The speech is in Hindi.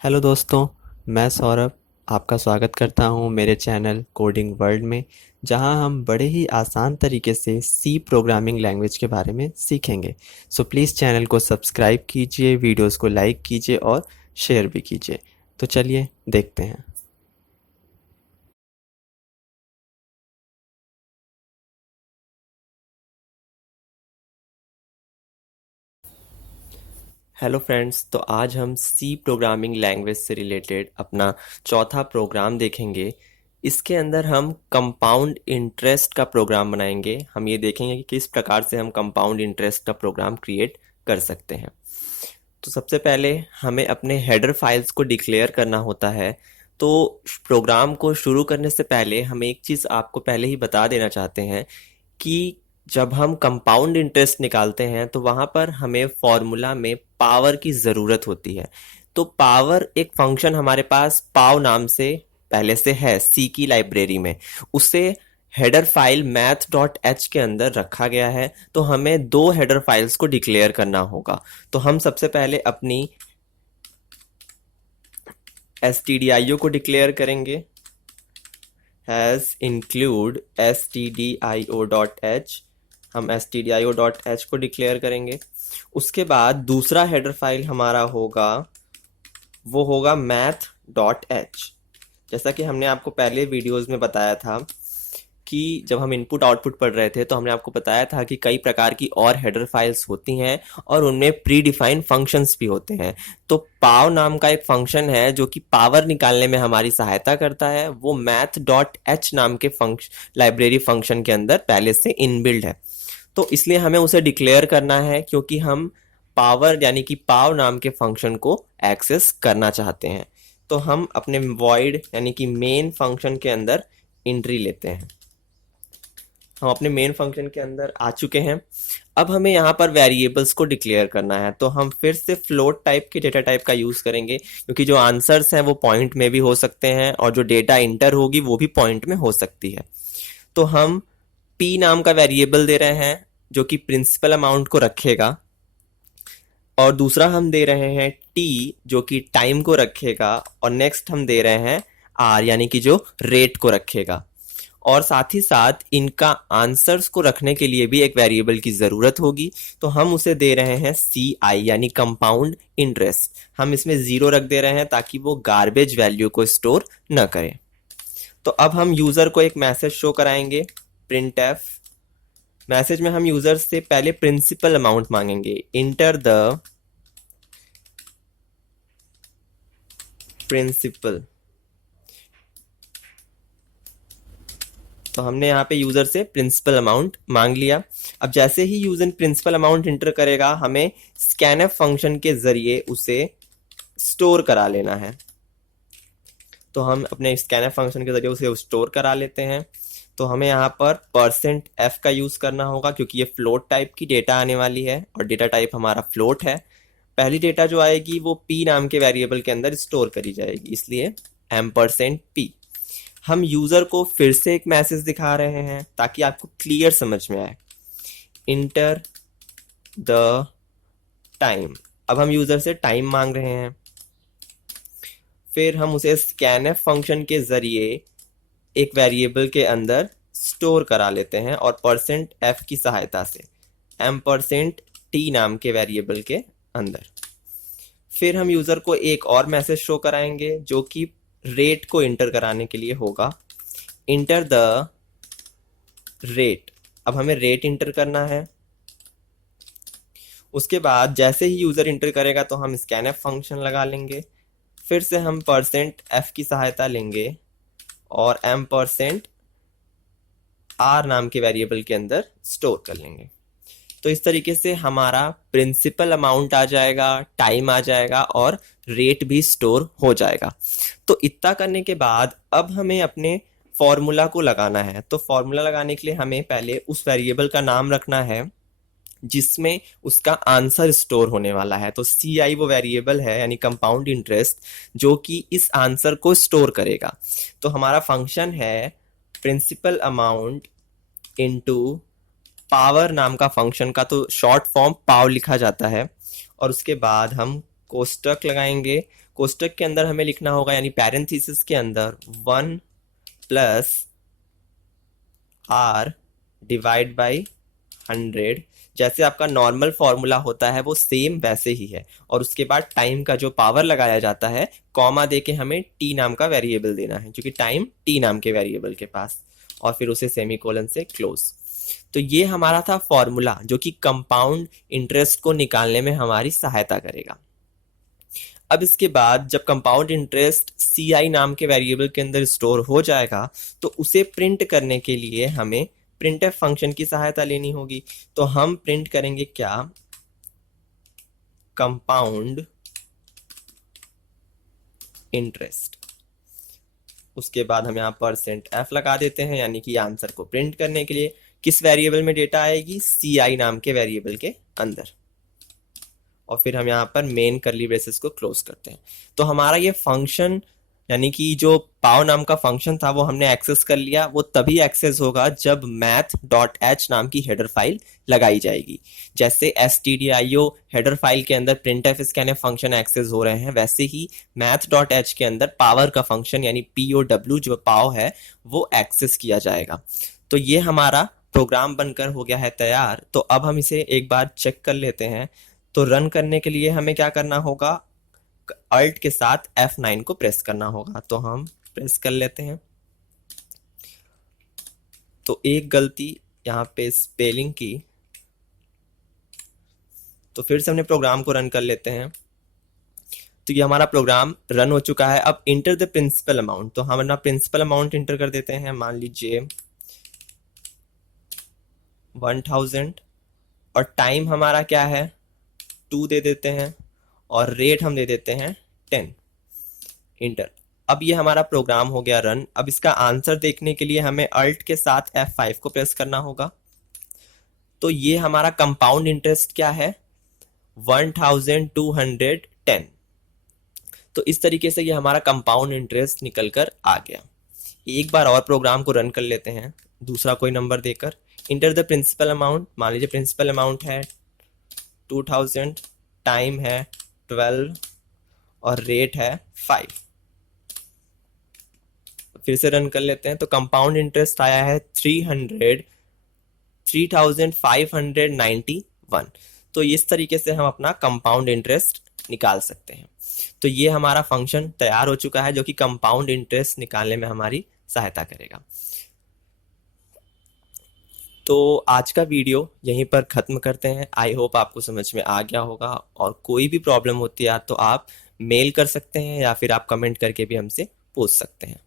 हेलो दोस्तों, मैं सौरभ आपका स्वागत करता हूं मेरे चैनल कोडिंग वर्ल्ड में, जहां हम बड़े ही आसान तरीके से सी प्रोग्रामिंग लैंग्वेज के बारे में सीखेंगे। सो प्लीज़ चैनल को सब्सक्राइब कीजिए, वीडियोस को लाइक कीजिए और शेयर भी कीजिए। तो चलिए देखते हैं। हेलो फ्रेंड्स, तो आज हम सी प्रोग्रामिंग लैंग्वेज से रिलेटेड अपना चौथा प्रोग्राम देखेंगे। इसके अंदर हम कंपाउंड इंटरेस्ट का प्रोग्राम बनाएंगे। हम ये देखेंगे कि किस प्रकार से हम कंपाउंड इंटरेस्ट का प्रोग्राम क्रिएट कर सकते हैं। तो सबसे पहले हमें अपने हेडर फाइल्स को डिक्लेयर करना होता है। तो प्रोग्राम को शुरू करने से पहले हम एक चीज़ आपको पहले ही बता देना चाहते हैं कि जब हम कंपाउंड इंटरेस्ट निकालते हैं तो वहां पर हमें फॉर्मूला में पावर की ज़रूरत होती है। तो पावर एक फंक्शन हमारे पास पाव नाम से पहले से है सी की लाइब्रेरी में। उसे हेडर फाइल math.h के अंदर रखा गया है। तो हमें दो हेडर फाइल्स को डिक्लेयर करना होगा। तो हम सबसे पहले अपनी stdio को डिक्लेयर करेंगे। हैज इंक्लूड stdio.h, हम stdio.h को डिक्लेयर करेंगे। उसके बाद दूसरा हेडर फाइल हमारा होगा, वो होगा math.h। जैसा कि हमने आपको पहले वीडियोस में बताया था कि जब हम इनपुट आउटपुट पढ़ रहे थे तो हमने आपको बताया था कि कई प्रकार की और हेडर फाइल्स होती हैं और उनमें प्री डिफाइंड फंक्शंस भी होते हैं। तो पाव नाम का एक फंक्शन है जो कि पावर निकालने में हमारी सहायता करता है। वो मैथ डॉट एच नाम के फंक्शन लाइब्रेरी फंक्शन के अंदर पहले से इनबिल्ड है। तो इसलिए हमें उसे डिक्लेयर करना है क्योंकि हम पावर यानी कि पाव नाम के फंक्शन को एक्सेस करना चाहते हैं। तो हम अपने वॉइड यानी कि मेन फंक्शन के अंदर एंट्री लेते हैं। हम अपने मेन फंक्शन के अंदर आ चुके हैं। अब हमें यहाँ पर वेरिएबल्स को डिक्लेयर करना है। तो हम फिर से फ्लोट टाइप के डेटा टाइप का यूज करेंगे क्योंकि जो आंसर्स हैं वो पॉइंट में भी हो सकते हैं और जो डेटा इंटर होगी वो भी पॉइंट में हो सकती है। तो हम p नाम का वेरिएबल दे रहे हैं जो कि प्रिंसिपल अमाउंट को रखेगा, और दूसरा हम दे रहे हैं t जो कि टाइम को रखेगा, और नेक्स्ट हम दे रहे हैं r यानी कि जो रेट को रखेगा। और साथ ही साथ इनका आंसर्स को रखने के लिए भी एक वेरिएबल की जरूरत होगी। तो हम उसे दे रहे हैं सी आई यानी कंपाउंड इंटरेस्ट। हम इसमें 0 रख दे रहे हैं ताकि वो गार्बेज वैल्यू को स्टोर न करे। तो अब हम यूजर को एक मैसेज शो कराएंगे, प्रिंट एफ। मैसेज में हम यूजर से पहले प्रिंसिपल अमाउंट मांगेंगे, इंटर द प्रिंसिपल। तो हमने यहाँ पे यूजर से प्रिंसिपल अमाउंट मांग लिया। अब जैसे ही यूजर प्रिंसिपल अमाउंट इंटर करेगा हमें स्कैनफ फंक्शन के जरिए उसे स्टोर करा लेना है। तो हम अपने स्कैनफ फंक्शन के जरिए उसे स्टोर करा लेते हैं। तो हमें यहाँ पर %f का यूज करना होगा क्योंकि ये फ्लोट टाइप की डेटा आने वाली है और डेटा टाइप हमारा फ्लोट है। पहली डेटा जो आएगी वो p नाम के वेरिएबल के अंदर स्टोर करी जाएगी, इसलिए %p। हम यूजर को फिर से एक मैसेज दिखा रहे हैं ताकि आपको क्लियर समझ में आए, इंटर द टाइम। अब हम यूजर से टाइम मांग रहे हैं। फिर हम उसे स्कैनफ फंक्शन के जरिए एक वेरिएबल के अंदर स्टोर करा लेते हैं और %f की सहायता से %t नाम के वेरिएबल के अंदर। फिर हम यूजर को एक और मैसेज शो कराएंगे जो कि रेट को इंटर कराने के लिए होगा, इंटर द रेट। अब हमें रेट इंटर करना है। उसके बाद जैसे ही यूजर इंटर करेगा तो हम स्कैनफ फंक्शन लगा लेंगे। फिर से हम %f की सहायता लेंगे और %r नाम के वेरिएबल के अंदर स्टोर कर लेंगे। तो इस तरीके से हमारा प्रिंसिपल अमाउंट आ जाएगा, टाइम आ जाएगा और रेट भी स्टोर हो जाएगा। तो इतना करने के बाद अब हमें अपने फॉर्मूला को लगाना है। तो फॉर्मूला लगाने के लिए हमें पहले उस वेरिएबल का नाम रखना है जिसमें उसका आंसर स्टोर होने वाला है। तो सी आई वो वेरिएबल है यानी कंपाउंड इंटरेस्ट जो कि इस आंसर को स्टोर करेगा। तो हमारा फंक्शन है प्रिंसिपल अमाउंट इनटू पावर नाम का फंक्शन का तो शॉर्ट फॉर्म पाव लिखा जाता है, और उसके बाद हम कोष्टक लगाएंगे, कोष्टक के अंदर हमें लिखना होगा यानी पैरेंथेसिस के अंदर 1 प्लस r डिवाइड बाई 100। जैसे आपका नॉर्मल फॉर्मूला होता है वो सेम वैसे ही है, और उसके बाद टाइम का जो पावर लगाया जाता है, कॉमा दे के हमें t नाम का वेरिएबल देना है, क्योंकि टाइम t नाम के वेरिएबल के पास, और फिर उसे सेमीकोलन से क्लोज। तो ये हमारा था फॉर्मूला जो कि कंपाउंड इंटरेस्ट को निकालने में हमारी सहायता करेगा। अब इसके बाद जब कंपाउंड इंटरेस्ट CI नाम के वेरिएबल के अंदर स्टोर हो जाएगा, तो उसे प्रिंट करने के लिए हमें प्रिंटफ फंक्शन की सहायता लेनी होगी। तो हम प्रिंट करेंगे क्या, कंपाउंड इंटरेस्ट। उसके बाद हम यहाँ %f लगा देते हैं, यानी कि आंसर को प्रिंट करने के लिए किस वेरिएबल में डेटा आएगी, CI नाम के वेरिएबल के अंदर। और फिर हम यहाँ पर मेन करली ब्रेसेस को क्लोज करते हैं। तो हमारा ये फंक्शन यानी कि जो पाव नाम का फंक्शन था वो हमने एक्सेस कर लिया। वो तभी एक्सेस होगा जब math.h नाम की हेडर फाइल लगाई जाएगी। जैसे stdio हेडर फाइल के अंदर printf scanf फंक्शन एक्सेस हो रहे हैं, वैसे ही math.h के अंदर पावर का फंक्शन यानी pow जो पाव है वो एक्सेस किया जाएगा। तो ये हमारा प्रोग्राम बनकर हो गया है तैयार। तो अब हम इसे एक बार चेक कर लेते हैं। तो रन करने के लिए हमें क्या करना होगा, अल्ट के साथ F9 को प्रेस करना होगा। तो हम प्रेस कर लेते हैं। तो एक गलती यहाँ पे स्पेलिंग की, तो फिर से हमने प्रोग्राम को रन कर लेते हैं। तो ये हमारा प्रोग्राम रन हो चुका है। अब इंटर द प्रिंसिपल अमाउंट, तो हम अपना प्रिंसिपल अमाउंट इंटर कर देते हैं। मान लीजिए 1000, और टाइम हमारा क्या है 2 दे देते हैं, और रेट हम दे देते हैं 10। इंटर। अब ये हमारा प्रोग्राम हो गया रन। अब इसका आंसर देखने के लिए हमें अल्ट के साथ F5 को प्रेस करना होगा। तो ये हमारा कंपाउंड इंटरेस्ट क्या है 1210। तो इस तरीके से ये हमारा कंपाउंड इंटरेस्ट निकल कर आ गया। एक बार और प्रोग्राम को रन कर लेते हैं दूसरा कोई नंबर देकर। इंटर द प्रिंसिपल अमाउंट, मान लीजिए प्रिंसिपल अमाउंट है 2000, टाइम है 12 और रेट है 5। फिर से रन कर लेते हैं। तो कंपाउंड इंटरेस्ट आया है 3591। तो इस तरीके से हम अपना कंपाउंड इंटरेस्ट निकाल सकते हैं। तो ये हमारा फंक्शन तैयार हो चुका है जो कि कंपाउंड इंटरेस्ट निकालने में हमारी सहायता करेगा। तो आज का वीडियो यहीं पर ख़त्म करते हैं। आई होप आपको समझ में आ गया होगा, और कोई भी प्रॉब्लम होती है तो आप मेल कर सकते हैं या फिर आप कमेंट करके भी हमसे पूछ सकते हैं।